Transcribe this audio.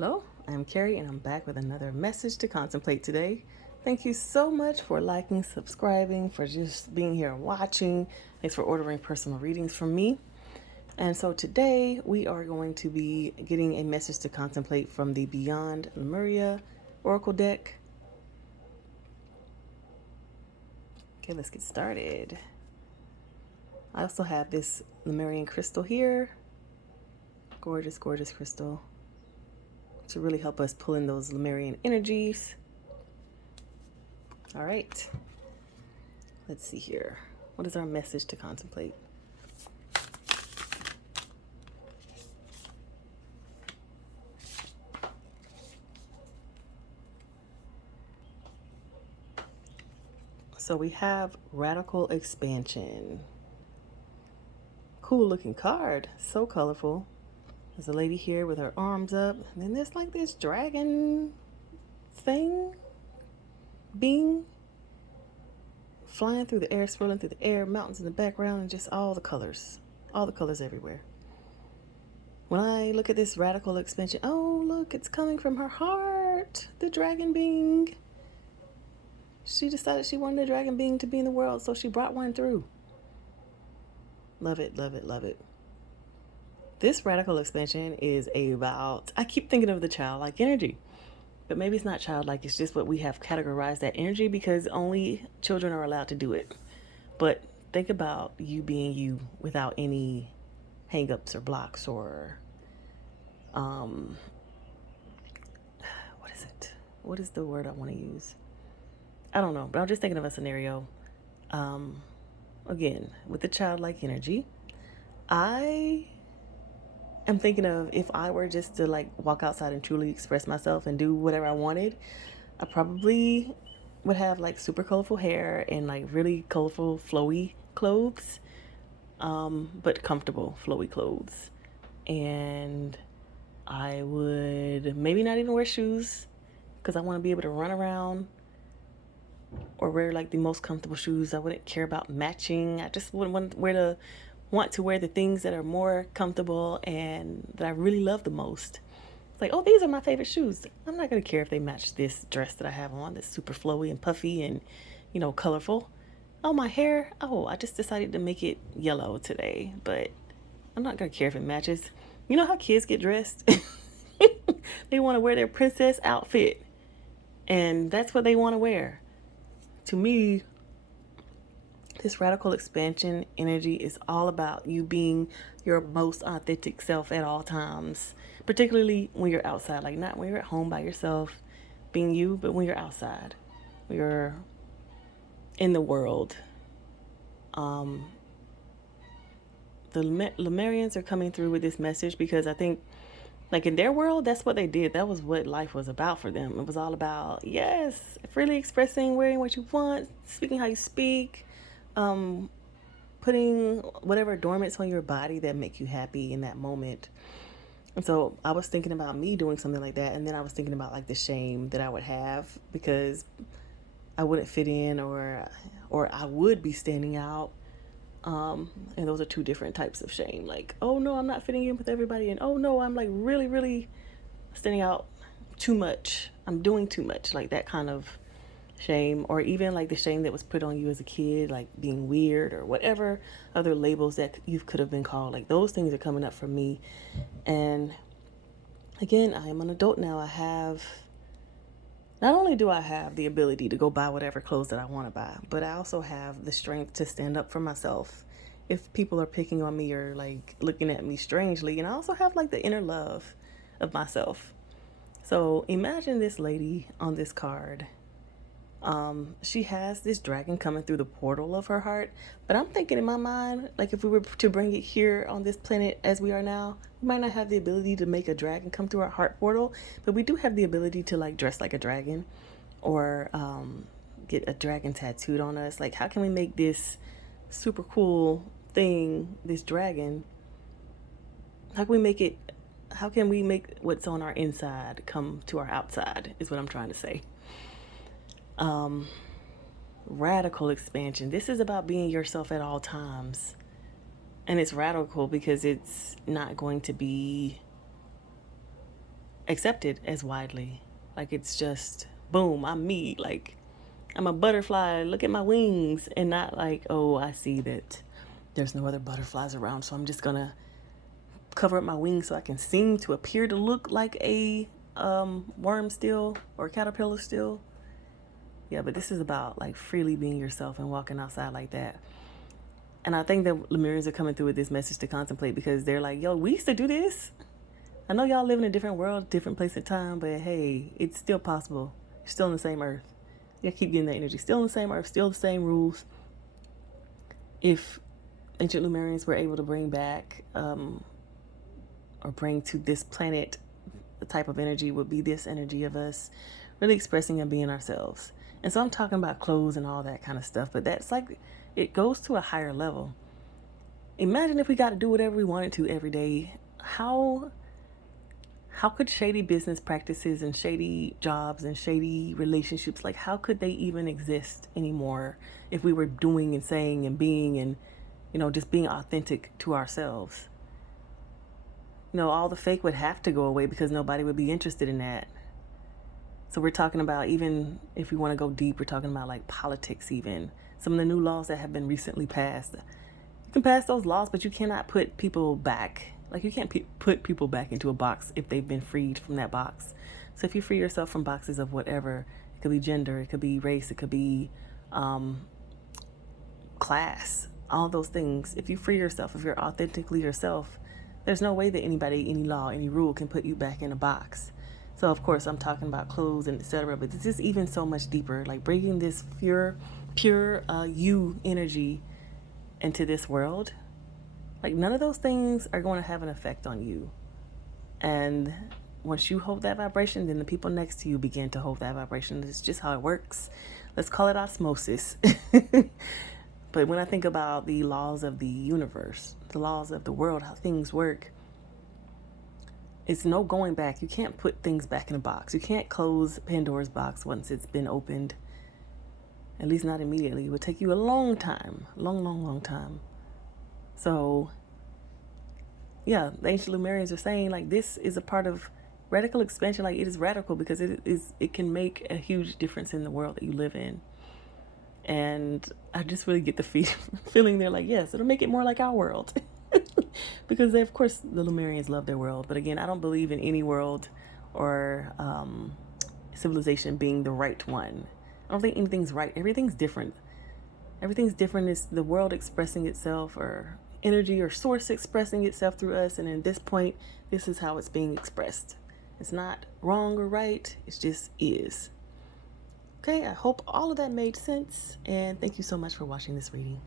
Hello, I'm Carrie and I'm back with another message to contemplate today. Thank you so much for liking, subscribing, for just being here and watching. Thanks for ordering personal readings from me. And so today we are going to be getting a message to contemplate from the Beyond Lemuria Oracle deck. Okay, let's get started. I also have this Lemurian crystal here. Gorgeous, gorgeous crystal to really help us pull in those Lemurian energies. All right, let's see here. What is our message to contemplate? So we have radical expansion. Cool looking card, so colorful. There's a lady here with her arms up, and then there's like this dragon thing, being flying through the air, swirling through the air, mountains in the background, and just all the colors everywhere. When I look at this radical expansion, oh look, it's coming from her heart, the dragon being. She decided she wanted a dragon being to be in the world, so she brought one through. Love it, love it, love it. This radical expansion is about, I keep thinking of the childlike energy, but maybe it's not childlike, it's just what we have categorized that energy because only children are allowed to do it. But think about you being you without any hangups or blocks or, what is it? What is the word I want to use? I don't know, but I'm just thinking of a scenario. Again, with the childlike energy, I am thinking of if I were just to like walk outside and truly express myself and do whatever I wanted, I probably would have like super colorful hair and like really colorful, flowy clothes, but comfortable, flowy clothes. And I would maybe not even wear shoes because I want to be able to run around or wear like the most comfortable shoes. I wouldn't care about matching. I just wouldn't want to wear the things that are more comfortable and that I really love the most. It's like, oh, these are my favorite shoes. I'm not gonna care if they match this dress that I have on that's super flowy and puffy and, colorful. Oh, my hair. Oh, I just decided to make it yellow today, but I'm not gonna care if it matches. You know how kids get dressed? They want to wear their princess outfit, and that's what they want to wear. To me, this radical expansion energy is all about you being your most authentic self at all times, particularly when you're outside, like not when you're at home by yourself, being you, but when you're outside, when you're in the world. The Lemurians are coming through with this message because I think, like in their world, that's what they did. That was what life was about for them. It was all about, yes, freely expressing, wearing what you want, speaking how you speak, putting whatever adornments on your body that make you happy in that moment. And so I was thinking about me doing something like that, and then I was thinking about like the shame that I would have because I wouldn't fit in, or I would be standing out. And those are two different types of shame. Like, oh no, I'm not fitting in with everybody, and oh no, I'm like really, really standing out too much. I'm doing too much, like that kind of shame, or even like the shame that was put on you as a kid, like being weird or whatever other labels that you could have been called. Like those things are coming up for me. And again, I am an adult now. Not only do I have the ability to go buy whatever clothes that I want to buy, but I also have the strength to stand up for myself if people are picking on me or like looking at me strangely. And I also have like the inner love of myself. So imagine this lady on this card. She has this dragon coming through the portal of her heart, but I'm thinking in my mind, like if we were to bring it here on this planet as we are now, we might not have the ability to make a dragon come through our heart portal, but we do have the ability to like dress like a dragon or get a dragon tattooed on us. Like, how can we make this super cool thing, this dragon, how can we make what's on our inside come to our outside is what I'm trying to say. Radical expansion. This is about being yourself at all times. And it's radical because it's not going to be accepted as widely. Like it's just boom, I'm me. Like I'm a butterfly. Look at my wings, and not like, oh, I see that there's no other butterflies around, so I'm just gonna cover up my wings so I can seem to appear to look like a worm still or caterpillar still. Yeah, but this is about like freely being yourself and walking outside like that. And I think that Lemurians are coming through with this message to contemplate, because they're like, yo, we used to do this. I know y'all live in a different world, different place and time, but hey, it's still possible. You're still in the same earth. You gotta keep getting that energy. Still in the same earth, still the same rules. If ancient Lemurians were able to bring back or bring to this planet the type of energy, would be this energy of us really expressing and being ourselves. And so I'm talking about clothes and all that kind of stuff, but that's like, it goes to a higher level. Imagine if we got to do whatever we wanted to every day. How could shady business practices and shady jobs and shady relationships, like how could they even exist anymore if we were doing and saying and being and, you know, just being authentic to ourselves? You know, all the fake would have to go away because nobody would be interested in that. So we're talking about, even if we want to go deep, we're talking about like politics, even some of the new laws that have been recently passed. You can pass those laws, but you cannot put people back. Like you can't put people back into a box if they've been freed from that box. So if you free yourself from boxes of whatever, it could be gender, it could be race, it could be class, all those things. If you free yourself, if you're authentically yourself, there's no way that anybody, any law, any rule can put you back in a box. So of course I'm talking about clothes and etc. But this is even so much deeper. Like bringing this pure you energy into this world. Like none of those things are going to have an effect on you. And once you hold that vibration, then the people next to you begin to hold that vibration. It's just how it works. Let's call it osmosis. But when I think about the laws of the universe, the laws of the world, how things work, it's no going back. You can't put things back in a box. You can't close Pandora's box once it's been opened. At least not immediately. It would take you a long time. Long time. So, yeah, the ancient Lemurians are saying like this is a part of radical expansion. Like it is radical because it can make a huge difference in the world that you live in. And I just really get the feeling they're like, yes, it'll make it more like our world. Because they, of course, the Lemurians love their world. But again, I don't believe in any world or civilization being the right one. I don't think anything's right. Everything's different. Everything's different. It's the world expressing itself, or energy or source expressing itself through us. And at this point, this is how it's being expressed. It's not wrong or right. It just is. Okay, I hope all of that made sense. And thank you so much for watching this reading.